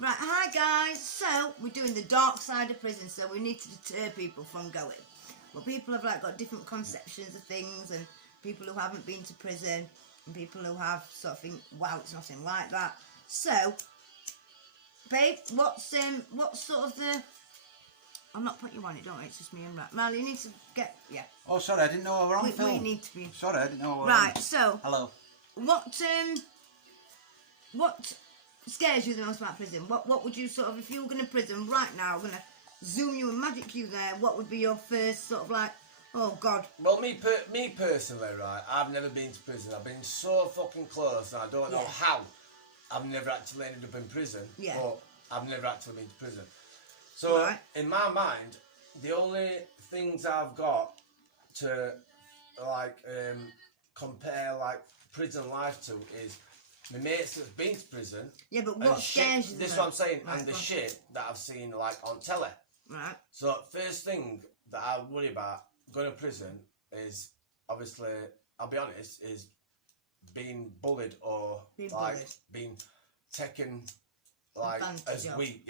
Right, hi guys. So we're doing the dark side of prison, so we need to deter people from going. Well, people have got different conceptions of things, and people who haven't been to prison, and people who have sort of think, wow, it's nothing like that. So, babe, what's sort of the? I'm not putting you on it, don't I? It's just me and Marley. You need to get Oh, sorry, I didn't know we were on film. We need to be. Sorry, I didn't know we were right. on. So, hello. What scares you the most about prison? What would you sort of, if you were going to prison right now, I'm going to zoom you and magic you there, what would be your first sort of like, oh God? Well, me personally, right, I've never been to prison. I've been so fucking close and I don't know how I've never actually ended up in prison. Yeah. But I've never actually been to prison. So, in my mind, the only things I've got to, compare, prison life to is my mates that's been to prison. Yeah, but what scares you? This is what I'm saying, and the shit that I've seen, on telly. Right. So, first thing that I worry about going to prison is, obviously, I'll be honest, is being bullied or, being taken, as weak,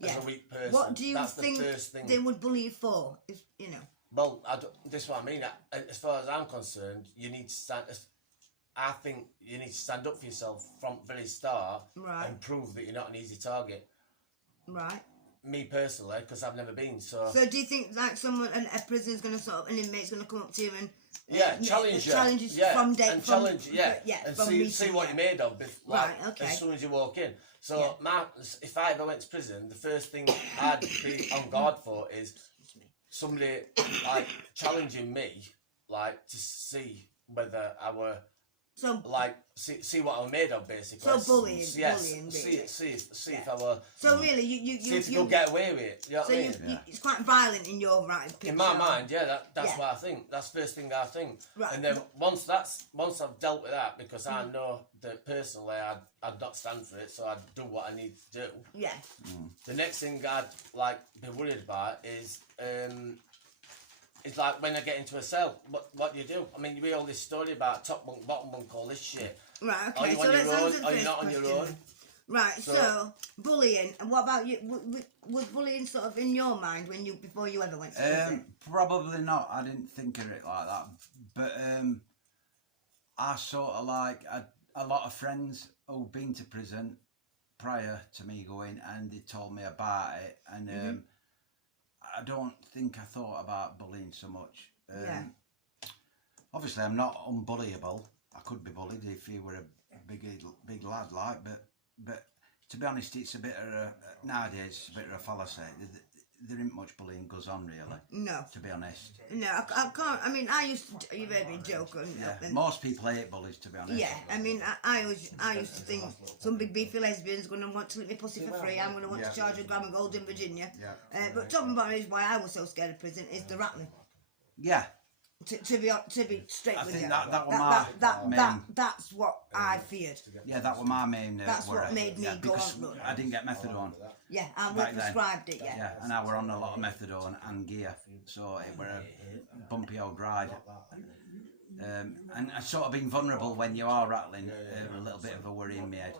as a weak person. What do you That's think the first thing they would bully you for, if, you know? Well, this is what I mean. As far as I'm concerned, you need to stand. I think you need to stand up for yourself from the very start and prove that you're not an easy target. Right. Me personally, because I've never been. So do you think a prisoner's going to an inmate's going to come up to you and challenge you from day and see what you're made of as soon as you walk in. So if I ever went to prison, the first thing I'd be on guard for is somebody challenging me, to see whether I were see what I'm made of, basically. So bullying, see if I were. So really, you see if you could get away with it. You know what I mean? It's quite violent in your picture. In my mind, that's what I think. That's the first thing I think. Right. And then once I've dealt with that, because I know that personally I'd not stand for it, so I'd do what I need to do. Yeah. The next thing I'd be worried about is it's when I get into a cell, what do you do? I mean, you hear all this story about top bunk, bottom bunk, all this shit. Right, okay. Are you on your own? Are you not on your own? Right, so bullying. And what about you? Was bullying sort of in your mind before you ever went to prison? Probably not. I didn't think of it like that. But I sort of a lot of friends who've been to prison prior to me going, and they told me about it, and I don't think I thought about bullying so much. Obviously, I'm not unbullyable. I could be bullied if you were a big lad, but to be honest, it's a bit of nowadays it's a bit of a fallacy. There ain't much bullying goes on, really. No. To be honest. No, I can't. I mean, I used to. You've heard me joke. And most people hate bullies, to be honest. Yeah, I mean, I used to think some big beefy lesbian's going to want to lick me pussy for free. I'm going to want to charge a gram of gold in Virginia. Yeah. But talking about it is why I was so scared of prison is the rattling. Yeah. To be straight with you. That was that's what I feared. Yeah, that was my main. That's what made me go on. I didn't get methadone. Yeah, and we prescribed it. Yeah, and I were on a lot of methadone and gear, so it were a bumpy old ride. And I sort of been vulnerable when you are rattling. A little bit of a worry in my head.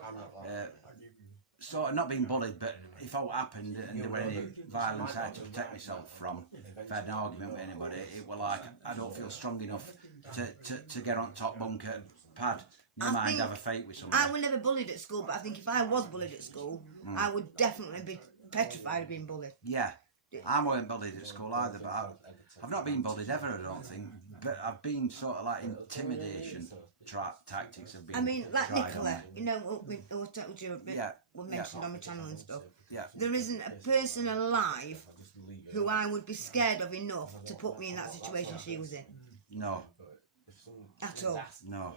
Sort of not being bullied, but if all happened and there were any violence I had to protect myself from, if I had an argument with anybody, it were I don't feel strong enough to get on top bunk at pad. Never mind have a fight with somebody. I was never bullied at school, but I think if I was bullied at school, I would definitely be petrified of being bullied. Yeah, I weren't bullied at school either, but I've not been bullied ever, I don't think. But I've been sort of intimidation tactics have been. I mean, like Nicola, you know, we told you a bit, we mentioned on my channel and stuff. Yeah. There isn't a person alive who I would be scared of enough to put me in that situation she was in. No. At all. No.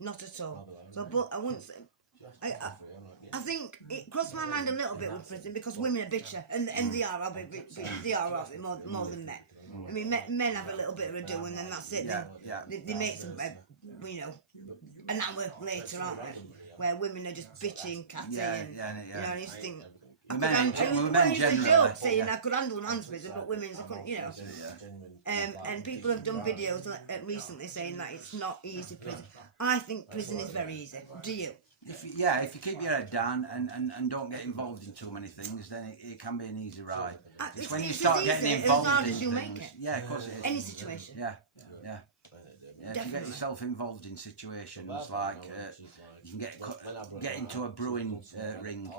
Not at all. So, but I wouldn't say. I think it crossed my mind a little bit with prison because women are bitcher, and they are. They are more than men. I mean, men have a little bit of a do, and then that's it. They make some, you know, an hour later, aren't they? Where women are just bitching, catty, and you know, and you think. Men generally. Saying I could handle a man's prison, but women's, I couldn't, you know. And people have done videos recently saying that it's not easy prison. I think prison is very easy. Do you? if you keep your head down and don't get involved in too many things, then it can be an easy ride. It's when you start getting involved in things. Make it. Yeah, of course it is. Any situation. Yeah. If you get yourself involved in situations like you can get into a brewing ring.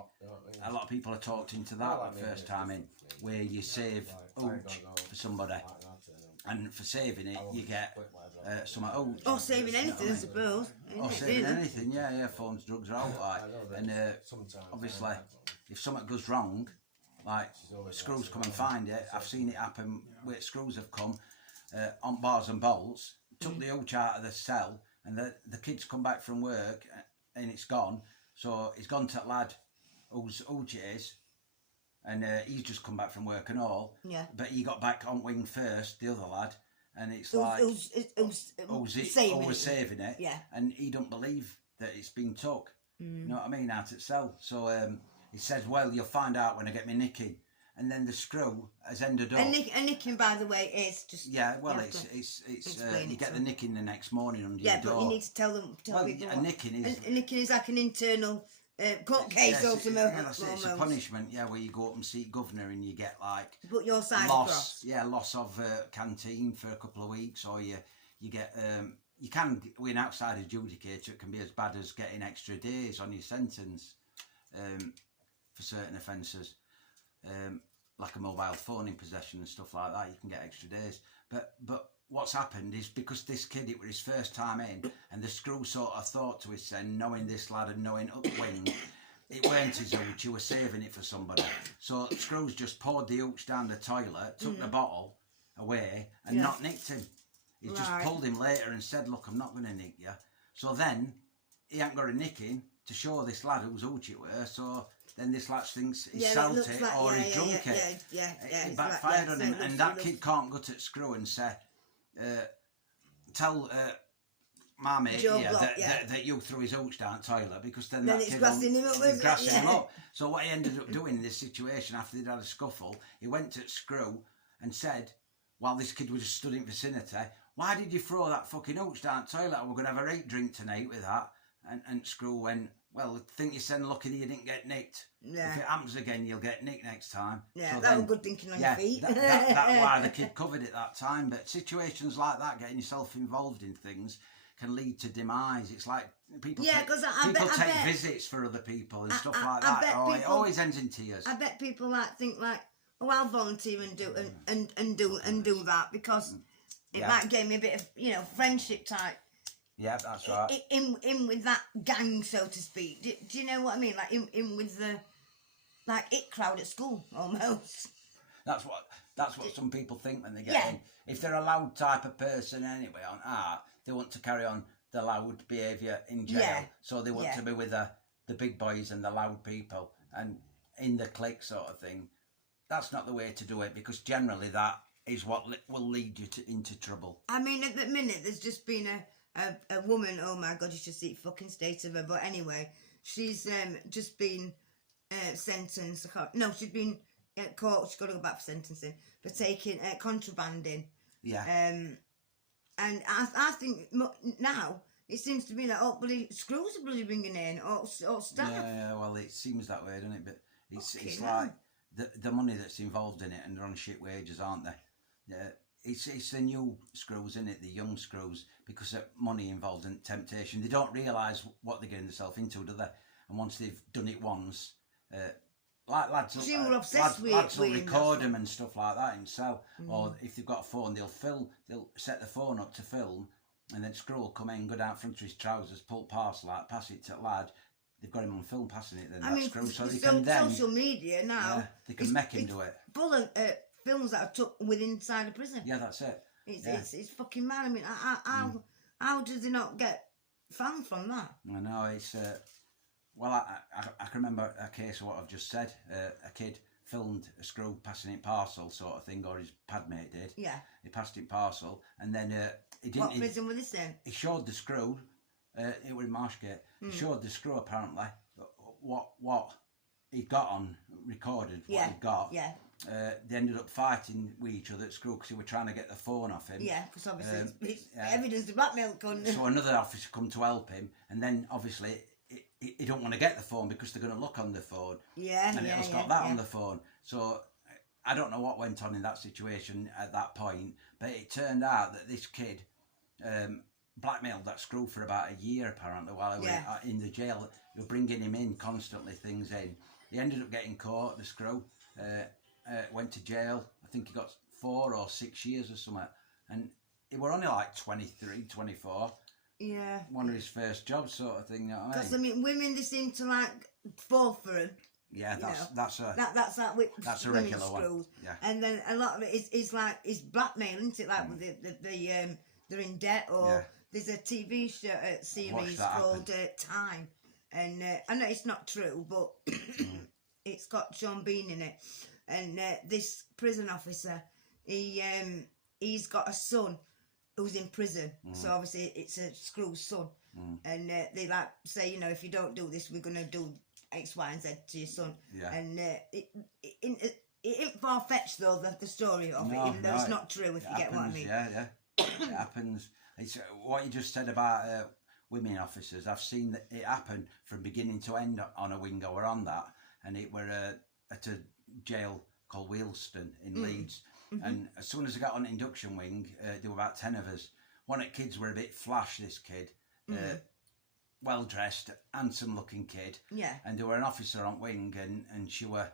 A lot of people are talked into that the first time in, where you save ouch for somebody, and for saving it you get some ouch. Or saving anything, I suppose. Or saving anything, yeah. Phones, drugs are out like, and obviously if something goes wrong, like screws come and find it. I've seen it happen where screws have come on bars and bolts, took the ouch out of the cell, and the kids come back from work and it's gone. So it's gone to the lad whose ouch it is, and he's just come back from work and all. Yeah. But he got back on wing first, the other lad, and it's saving it. Yeah. And he don't believe that it's been took. You know what I mean? Out at cell. So he says, well, you'll find out when I get my nicking. And then the screw has ended up. And nicking, by the way, is just. Yeah, well, it's you get the nicking the next morning under your door. Yeah, but you need to tell people. A nicking is like an internal court case or something. It's a punishment, where you go up and see governor and you get like. Put your side loss. Across. Yeah, loss of canteen for a couple of weeks, or you get. You can win outside adjudicator. It can be as bad as getting extra days on your sentence for certain offences. Like a mobile phone in possession and stuff like that, you can get extra days. But what's happened is because this kid, it was his first time in, and the screw sort of thought to his son, knowing this lad and knowing upwing, it weren't his ouch, he was saving it for somebody. So Screws just poured the ouch down the toilet, took the bottle away, and not nicked him. He just pulled him later and said, look, I'm not going to nick you. So then he ain't got a nicking to show this lad whose ouch it were, so then this lad thinks he sold it or he drunk it. It backfired on him, and that kid can't go to Screw and say, tell my mate here that you threw his ouch down the toilet, because then that kid will grassing him up. So what he ended up doing in this situation, after they'd had a scuffle, he went to Screw and said, while this kid was just stood in vicinity, why did you throw that fucking ouch down the toilet? We're going to have a right drink tonight with that. And Screw went, well, I think you said lucky you didn't get nicked. Yeah. If it happens again, you'll get nicked next time. Yeah, so that was good thinking on your feet. That's why the kid covered it that time. But situations like that, getting yourself involved in things, can lead to demise. It's like people take visits for other people and stuff like that. It always ends in tears. I bet people think oh, I'll volunteer and do that, because it might give me a bit of friendship type. Yeah, that's right. In with that gang, so to speak. Do you know what I mean? Like in with the it crowd at school almost. That's what some people think when they get in. If they're a loud type of person anyway on art, they want to carry on the loud behaviour in jail. Yeah. So they want to be with the big boys and the loud people and in the clique sort of thing. That's not the way to do it, because generally that is what will lead you into trouble. I mean, at the minute there's just been a woman, oh my God, you should see the fucking state of her. But anyway, she's just been sentenced. She's been caught. She's got to go back for sentencing for taking contrabanding. Yeah. And I think now it seems to be like bloody screws are bloody bringing in or stuff. Yeah. Well, it seems that way, doesn't it? But it's like the money that's involved in it, and they're on shit wages, aren't they? Yeah. It's the new screws, isn't it? The young screws, because of money involved and temptation. They don't realise what they're getting themselves into, do they? And once they've done it once, lads will record them and stuff like that in cell. Or if they've got a phone, they'll set the phone up to film, and then Screw will come in, go down front of his trousers, pull parcel out, pass it to the lad. They've got him on film passing it then. Screw, so they can then social media now. They can make him do it. Films that are took inside a prison. Yeah, that's it. It's fucking mad. I mean, how do they not get fans from that? I know, it's well, I can remember a case of what I've just said. A kid filmed a Screw passing it parcel sort of thing, or his padmate did. Yeah. He passed it parcel, and then he didn't. What prison was this in? He showed the Screw. It was in Marshgate. He showed the Screw apparently what he'd got on recorded. What he'd got. Yeah. They ended up fighting with each other at Screw because they were trying to get the phone off him. Yeah, because obviously it's evidence to blackmail, couldn't it? So another officer come to help him, and then obviously he don't want to get the phone because they're going to look on the phone. Yeah, and it was got that on the phone. So I don't know what went on in that situation at that point, but it turned out that this kid blackmailed that screw for about a year apparently while he was in the jail. They were bringing him in constantly, things in. He ended up getting caught, the screw, went to jail. I think he got 4 or 6 years or something. And he were only like 23, 24. Yeah. One of his first jobs sort of thing, you know what I mean? Because, I mean, women, they seem to, like, fall for him. Yeah, that's a regular one. Yeah. And then a lot of it is like, is blackmail, isn't it? Like, they're in debt, or there's a TV show, series called Time. And I know it's not true, but it's got Sean Bean in it. And this prison officer, he's got a son who's in prison. So obviously it's a screw's son. And they like say, you know, if you don't do this, we're going to do X, Y, and Z to your son. Yeah. And it ain't far-fetched, though, the story of it, even though it's not true, if you get what I mean. Yeah. It happens. It's what you just said about women officers. I've seen that it happen from beginning to end on a wing. I were on that, and it were at a jail called Wheelston in Leeds. And as soon as I got on induction wing, there were about 10 of us. One of the kids were a bit flash, this kid. Well dressed, handsome looking kid. Yeah. And there were an officer on wing, and she were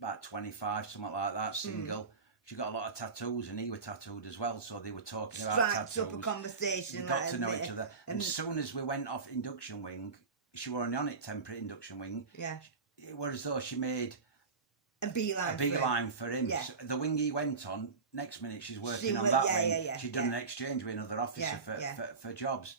about 25, something like that, single. She got a lot of tattoos, and he were tattooed as well, so they were talking about tattoos. Up a conversation. We got to know each other. And as soon as we went off induction wing, she were only on it temporary induction wing. Yeah. It was as though she made a beeline for him. Yeah. So the wing he went on, next minute she's working on that wing. She'd done an exchange with another officer for jobs.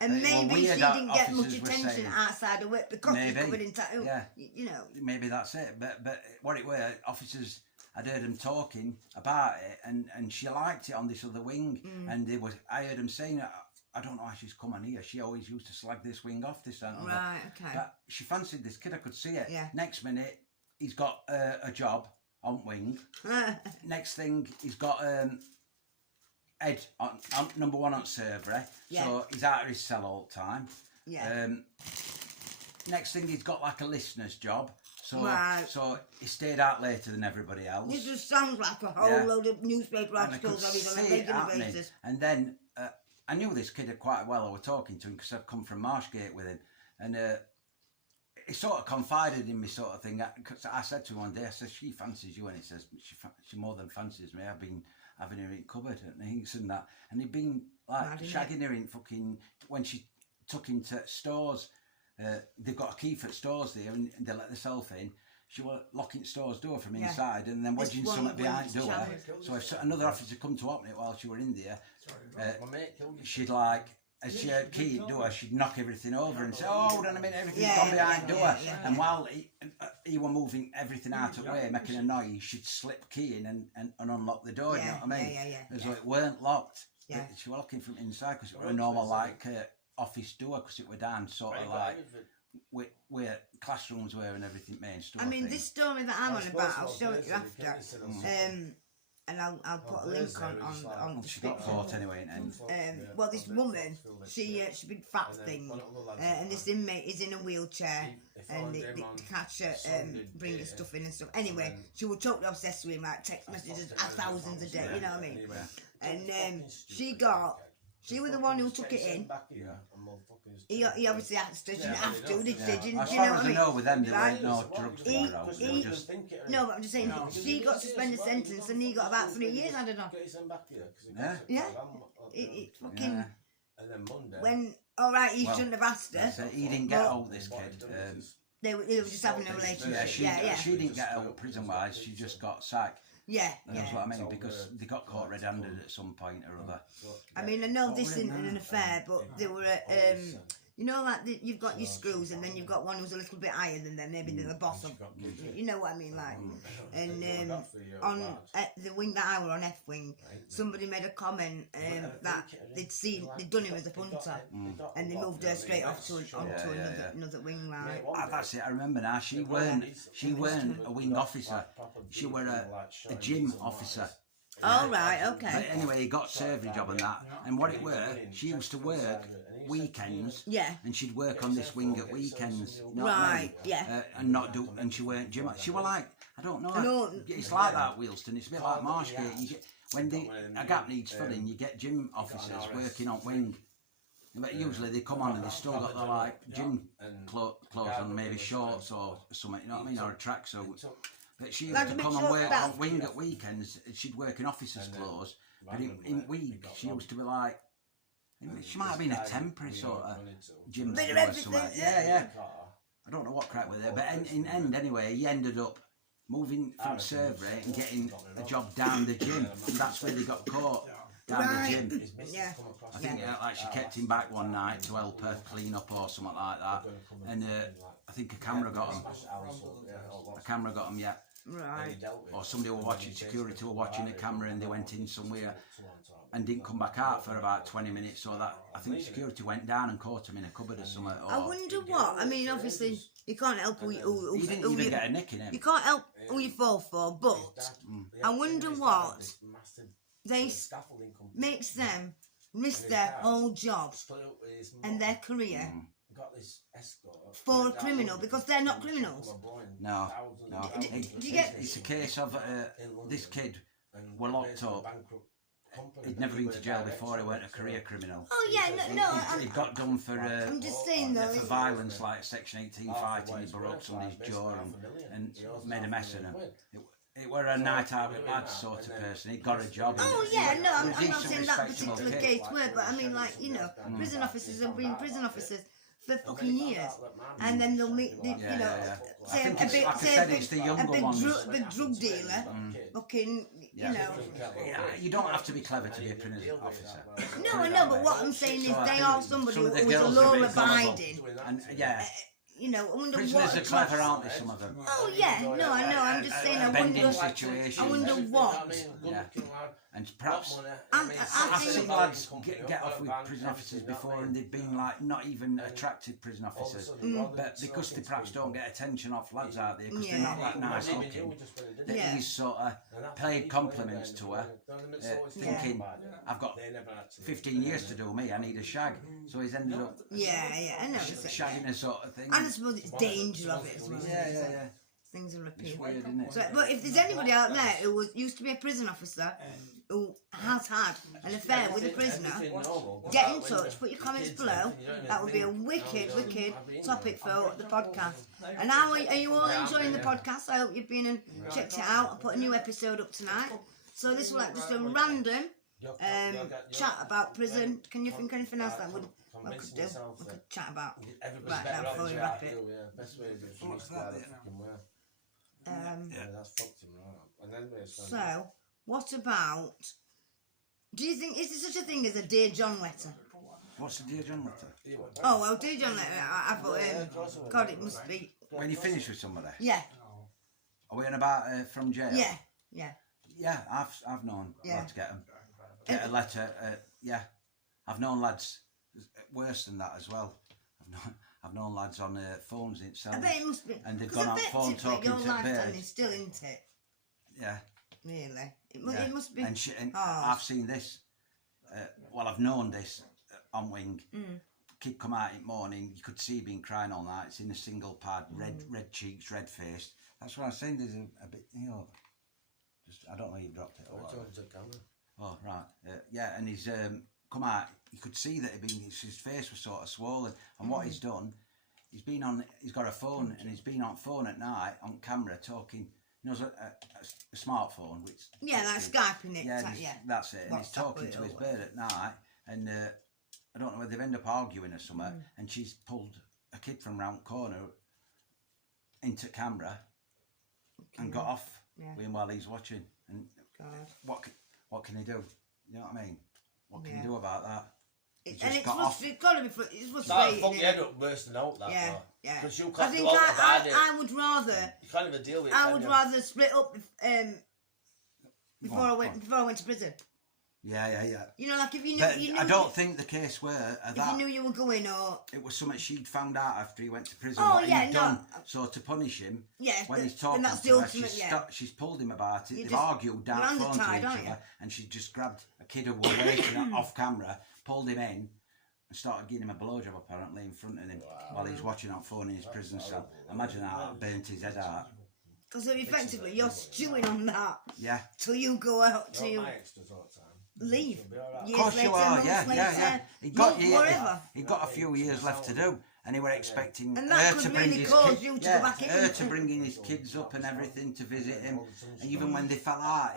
And maybe she didn't get much attention outside of work because she's covered in tattoos. Yeah. You know. Maybe that's it. But what it were, officers, I'd heard them talking about it, and she liked it on this other wing. And I heard them saying, I don't know how she's come on here. She always used to slag this wing off, this and that. Right, okay. But she fancied this kid, I could see it. Yeah. Next minute, he's got a job on wing. Next thing, he's got Ed on number 1 on server. So he's out of his cell all the time. Yeah. Next thing, he's got like a listener's job. So he stayed out later than everybody else. This just sounds like a whole load of newspaper articles I read on a regular basis. And then I knew this kid quite well. I was talking to him because I'd come from Marshgate with him. And he sort of confided in me, sort of thing. Cause I said to him one day, I said, she fancies you. And he says, she more than fancies me. I've been having her in cupboard and things and that. And he'd been like shagging her in fucking, when she took him to stores. They've got a key for stores there, and they let themselves in. She was locking the store's door from inside and then wedging something behind the door. So if another officer come to open it while she were in there, she'd like, as she had key at door, she'd knock everything over and say, oh, hold on a minute, everything's gone behind the door. And while he were moving everything out of the way, making a noise, she'd slip key in and unlock the door, you know what I mean? As though it weren't locked. She was looking from inside because it was a normal, like, office door, because it were down sort of like where classrooms were and everything made stuff. I mean, this story that I'm on about, I'll show it you after. And I'll put a link on the she got caught anyway. Well, this woman, she been fat thing, and this inmate is in a wheelchair, and they catch her bringing stuff in and stuff. Anyway, she was totally obsessed with him, like text messages, thousands a day, you know what I mean? And she was the one who took it in. He obviously asked her. She didn't have to, did she? You know what I mean? Know with them, there weren't no drugs No, but I'm just saying, she got suspended sentence and he got about 3 years, I don't know. Yeah. It's fucking... And then Monday... When, alright, he shouldn't have asked her. So he didn't get out, this kid. They were just having a relationship. She didn't get out prison-wise, she just got sacked. That's what I mean, because they got caught red-handed at some point or other. I mean, I know this isn't an affair, but they were, you know, like you've got your screws, and then you've got one who's a little bit higher than them, maybe they're the boss of, you know what I mean, like. And on the wing that I were on, F wing, somebody made a comment that they'd done him as a punter, and they moved her straight off to another wing, like. That's it. I remember now. She weren't a wing officer. She were a gym officer. Oh right, okay. But anyway, he got servery job and that. And what it were, she used to work weekends. Yeah. And she'd work on this wing at weekends. You know what I mean? Yeah. And not do, and she weren't gym. She was like, I don't know. It's like that, Wheelston. It's a bit like Marshgate. You get, when a gap needs filling, you get gym officers working on wing. But usually they come on and they've still got their like gym clothes on, maybe shorts or something, you know what I mean, or a tracksuit. But she used to come and work on wing at weekends. She'd work in officers' clothes, but in week she used to be like, she might have been a temporary sort of gym store or something. Yeah. I don't know what crack with her, but in end anyway, he ended up moving from Surrey and getting a job down the gym, and that's where they got caught. Down the gym. Yeah. I think like she kept him back one night to help her clean up or something like that, and I think a camera got him. Yeah. Right. Or somebody were watching, security were watching the camera, and they went in somewhere and didn't come back out for about 20 minutes. So that I think security went down and caught him in a cupboard or something. I wonder what. I mean, obviously you can't help who you didn't even get a nick in him. You can't help who you fall for, but I wonder what they makes them risk their whole job and their career for a criminal, because they're not criminals. No. Do you get? It's a case of this kid were locked up. He'd never been to jail before. He weren't a career criminal. Oh yeah, no. He got done for I'm just saying though, for violence, like Section 18 fighting. He broke somebody's jaw and made a mess of him. It were a night out with lads sort of person. He got a job. Oh yeah, no, I'm not saying that particular case were, but I mean, like, you know, prison officers have been prison officers for fucking years, and then they'll meet, say a big drug dealer, fucking, you know. You don't have to be clever to be a prison officer. No, I know, but what I'm saying is they are somebody who is a law-abiding. And you know, I wonder prisoners what are clever, aren't they, some of them? Oh yeah, no, I know. I'm just saying. I wonder what. Yeah. And perhaps I've seen lads get off with prison officers before, and they've been like not even attractive prison officers, but because they perhaps don't get attention off lads out there because they're not that nice looking, that he's sort of paid compliments to her, thinking I've got 15 years to do me, I need a shag, so he's ended up I know shagging a sort of thing. And I suppose it's danger of it as well. Yeah. Things are repeated. It's weird, isn't it? So, but if there's anybody out there who used to be a prison officer who has had an affair with a prisoner, get in touch, put your comments below. That would be a wicked topic for the podcast. And now, are you all enjoying the podcast? I hope you've been and checked it out. I put a new episode up tonight. So this was like just a random chat about prison. Can you think of anything else that we could do? We could chat about right now before we wrap it. That's fucked him right. So, what about? Do you think is there such a thing as a Dear John letter? What's the Dear John letter? Oh well, Dear John letter. I thought, God, it must be. When you finish with somebody. Yeah. Are we on about from jail? Yeah. Yeah, I've known lads get a letter. I've known lads worse than that as well. I've known lads on phones itself. I bet it must be. And they've gone on phone talking to birds. Is still isn't it? Yeah. Really? It must be. And I've seen this. I've known this on wing. Kid come out in the morning. You could see him been crying all night. It's in a single pad, red cheeks, red faced. That's what I'm saying. There's a bit, just I don't know. You dropped it. Oh right. And he's come out. You could see that his face was sort of swollen, and what he's done, he's got a phone, and he's been on phone at night on camera talking. You know, a smartphone, which like Skyping it. That's it. And he's talking to his bird at night, and I don't know whether they've ended up arguing or something. And she's pulled a kid from round corner into camera and got off with him while he's watching. And what can he do? You know what I mean? What can he do about that? It's got to be frustrating. Fuck your head up bursting out that Yeah. Because you can't do I would rather. You can't even deal with it. I would rather split up before I went to prison. Yeah. You know, like if you knew. I don't think the case were that. If you knew you were going, or it was something she'd found out after he went to prison. Oh what he'd done. So to punish him, when he's talking that's to the her, ultimate, she's pulled him about it. They've argued down phone to each other, and she just grabbed a kid who was waiting off camera, pulled him in, started giving him a blowjob apparently in front of him while he's watching that phone in his prison cell. Imagine that burnt his head out. Because effectively you're stewing on that. Yeah. Till you go out to leave. Years Of course later, you are, months yeah, later, yeah. He got a few years left to do. And he were expecting and that her could to bring really his cause kids, you to go back in. her to bringing his kids up and everything to visit him. And even when they fell out,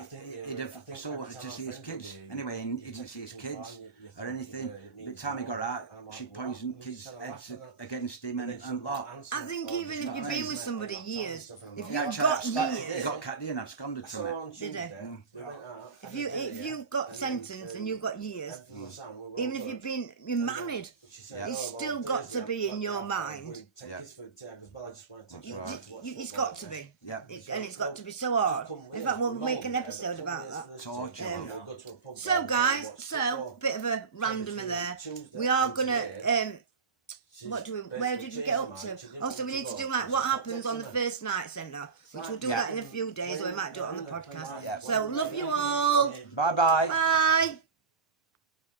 he'd have so wanted to see his kids. Anyway, he didn't see his kids or anything. By the time he got out, she poisoned kids' heads against him and lot. I think even if you've been with somebody years, if He you've got years, he got cut in, absconded from it. did he? If you got sentenced and you've got years, even if you're married, it's still got to be in your mind. Yeah. It's got to be. Yeah. And it's got to be so hard. In fact, we'll make an episode about that. Torture. So guys, bit of a randomer there. We are gonna where did we get up to? Oh, so we need to do like what happens on the first night centre, which we'll do that in a few days, or we might do it on the podcast. So love you all. Bye bye. Bye.